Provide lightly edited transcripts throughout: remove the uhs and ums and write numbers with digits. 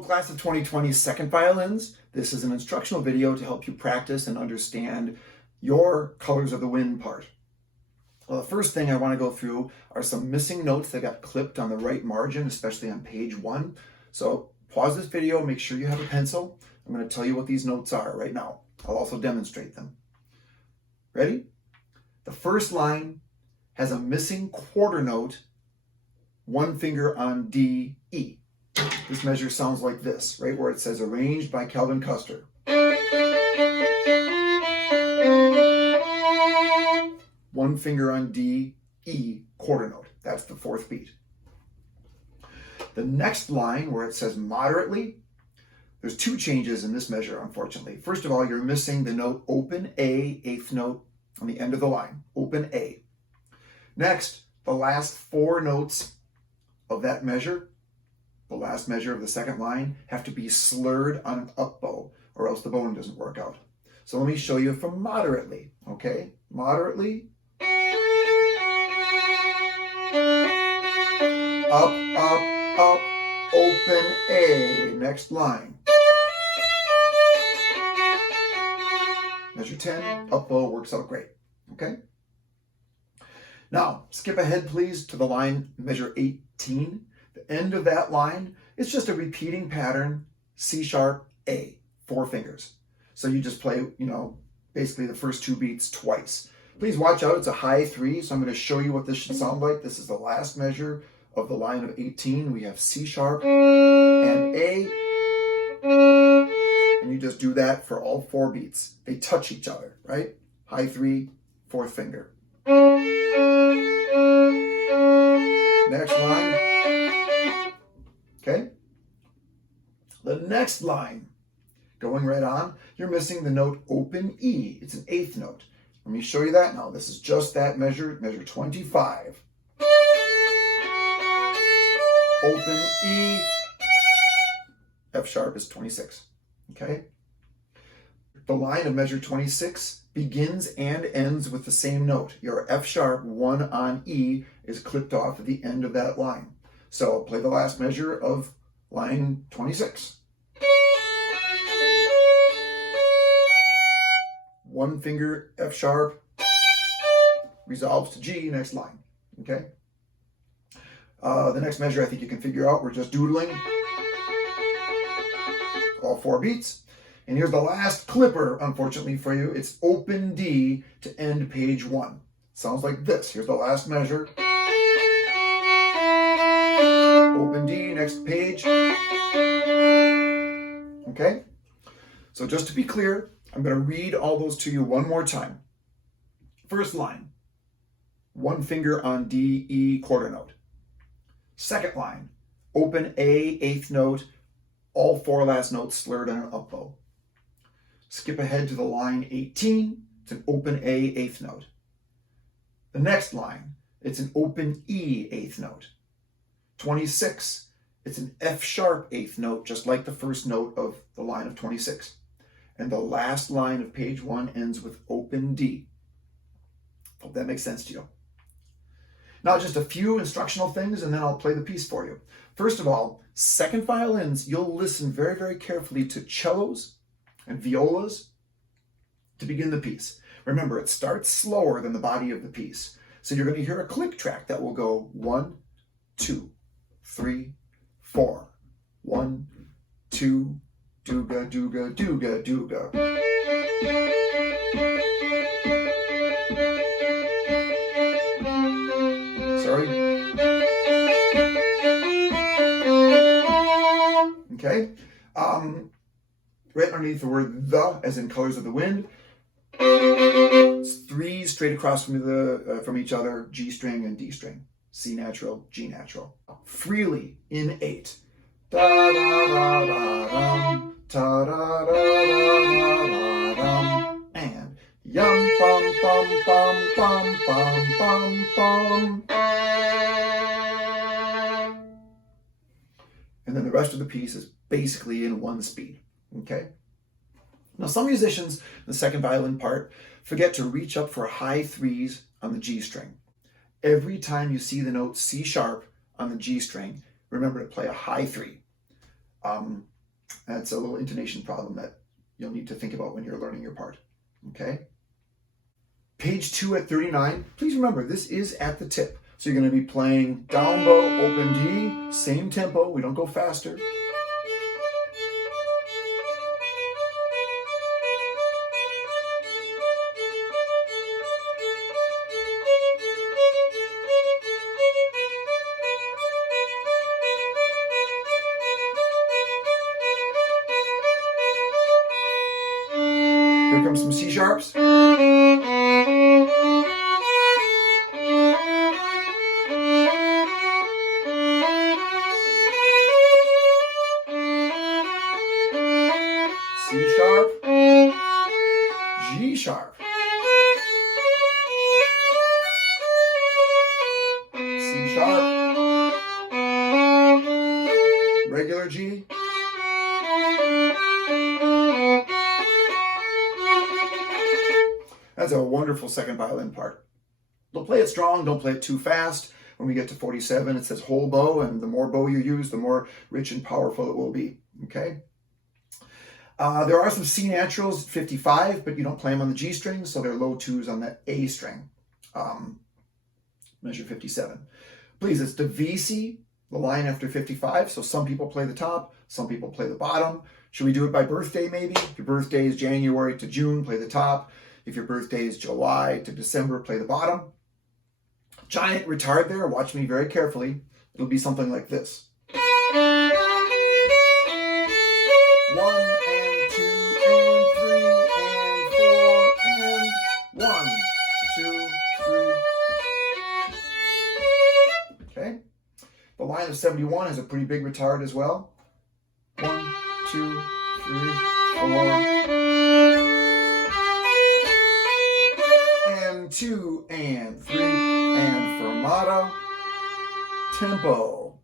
Hello, class of 2020 second violins. This is an instructional video to help you practice and understand your colors of the wind part. Well, the first thing I want to go through are some missing notes that got clipped on the right margin, especially on page 1. So pause this video, make sure you have a pencil. I'm going to tell you what these notes are right now. I'll also demonstrate them. Ready? The first line has a missing quarter note, one finger on D, E. This measure sounds like this, right where it says arranged by Calvin Custer. One finger on D, E, quarter note. That's the fourth beat. The next line where it says moderately, there's two changes in this measure, unfortunately. First of all, you're missing the note open A, eighth note on the end of the line, open A. Next, the last four notes of that measure, the last measure of the second line, have to be slurred on an up bow, or else the bowing doesn't work out. So let me show you from moderately, okay? Moderately. Up, up, up, open A. Next line. Measure 10, up bow works out great, okay? Now, skip ahead, please, to the line measure 18. The end of that line is just a repeating pattern, C sharp, A, 4 fingers. So you just play, basically the first two beats twice. Please watch out, it's a high 3, so I'm going to show you what this should sound like. This is the last measure of the line of 18. We have C sharp and A, and you just do that for all 4 beats. They touch each other, right? High 3, fourth finger. Next line. Okay? The next line, going right on, you're missing the note open E. It's an eighth note. Let me show you that now. This is just that measure, measure 25. Open E, F sharp is 26. Okay? The line of measure 26 begins and ends with the same note. Your F sharp, 1 on E, is clipped off at the end of that line. So play the last measure of line 26. One finger F sharp resolves to G, next line, okay? The next measure I think you can figure out, we're just doodling all 4 beats. And here's the last clipper, unfortunately for you. It's open D to end page 1. Sounds like this. Here's the last measure. Open D, next page. Okay? So just to be clear, I'm going to read all those to you one more time. First line, one finger on D, E, quarter note. Second line, open A, eighth note, all 4 last notes slurred on an up bow. Skip ahead to the line 18, it's an open A, eighth note. The next line, it's an open E, eighth note. 26, it's an F sharp, eighth note, just like the first note of the line of 26. And the last line of page 1 ends with open D. Hope that makes sense to you. Now just a few instructional things and then I'll play the piece for you. First of all, second violins, you'll listen very, very carefully to cellos and violas to begin the piece. Remember, it starts slower than the body of the piece. So you're going to hear a click track that will go 1, 2, 3, 4. 1, 2, dooga, dooga, dooga, dooga. Sorry. Okay. Right underneath the word the, as in colors of the wind, it's 3 straight across from each other, G string and D string, C natural, G natural. Freely in 8. Da da da da dum, ta da da da da dum, and yum bum bum bum bum bum bum bum. And then the rest of the piece is basically in 1 speed. Okay. Now some musicians, the second violin part, forget to reach up for high 3s on the G string. Every time you see the note C sharp on the G string, remember to play a high 3. That's a little intonation problem that you'll need to think about when you're learning your part. Okay? Page 2 at 39. Please remember, this is at the tip. So you're going to be playing down bow, open D, same tempo. We don't go faster. Here comes some C sharps. C sharp, G sharp, C sharp, regular G, that's a wonderful second violin part. Don't play it strong, don't play it too fast. When we get to 47, it says whole bow, and the more bow you use, the more rich and powerful it will be, okay? There are some C naturals, 55, but you don't play them on the G string, so they're low 2s on the A string. Measure 57. Please, it's divisi, the line after 55, so some people play the top, some people play the bottom. Should we do it by birthday maybe? If your birthday is January to June, play the top. If your birthday is July to December, play the bottom. Giant retard there, watch me very carefully. It'll be something like this. 1 and 2 and 3 and 4 and 1, 2, 3. Okay. The line of 71 has a pretty big retard as well. 1, 2, 3, 4. And 2 and 3 and fermata. Tempo.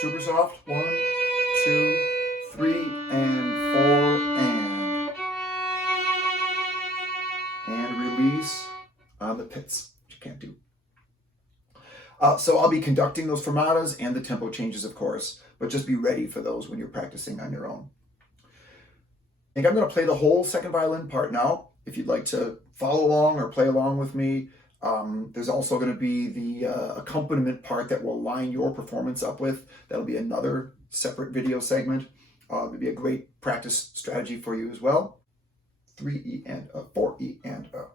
Super soft, 1, 2, 3, and 4, and release on the pits, which you can't do. So I'll be conducting those fermatas and the tempo changes, of course, but just be ready for those when you're practicing on your own. I think I'm going to play the whole second violin part now. If you'd like to follow along or play along with me, there's also going to be the accompaniment part that will line your performance up with. That'll be another separate video segment. It'll be a great practice strategy for you as well. 3E and a, 4E and a.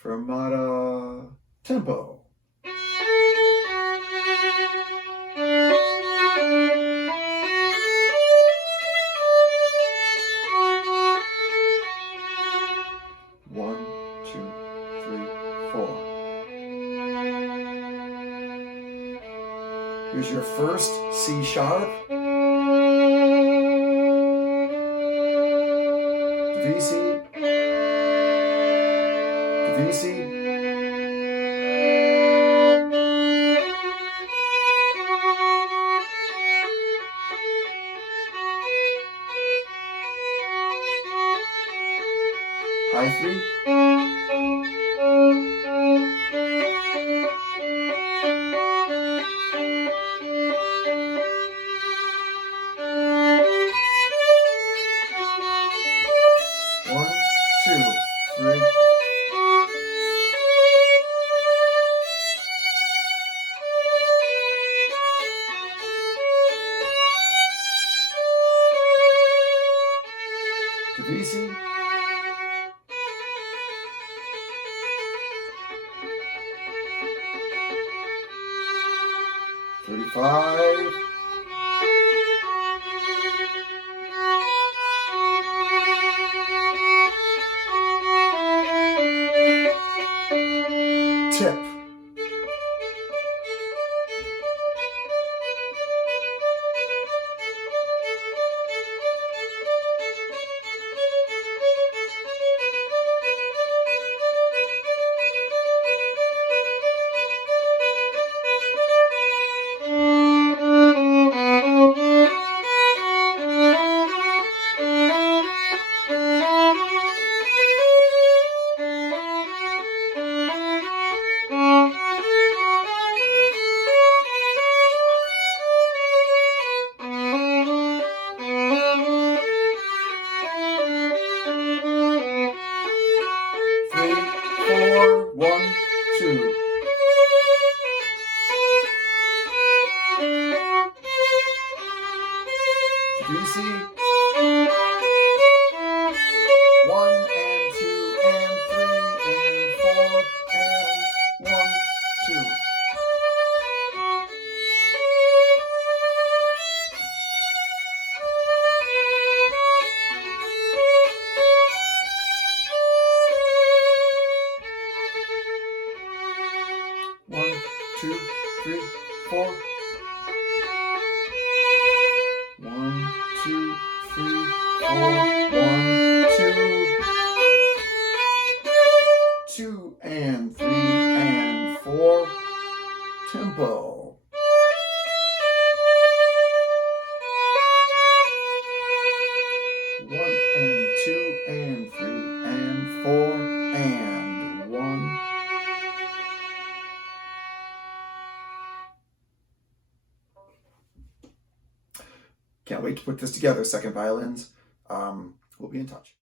Fermata, tempo. One, two, three, four. Here's your first C sharp. V C. V C. High 3. One, two, three. Divisi. $35. Tip. 3 C. 1 and 2 and 3 and 4 and 1, 2. One, two, three, four. 1, 2, 3, 4. 1, 2. 2 and 3 and 4. Tempo. 1 and 2 and 3 and 4 and 1. Can't wait to put this together, second violins. We'll be in touch.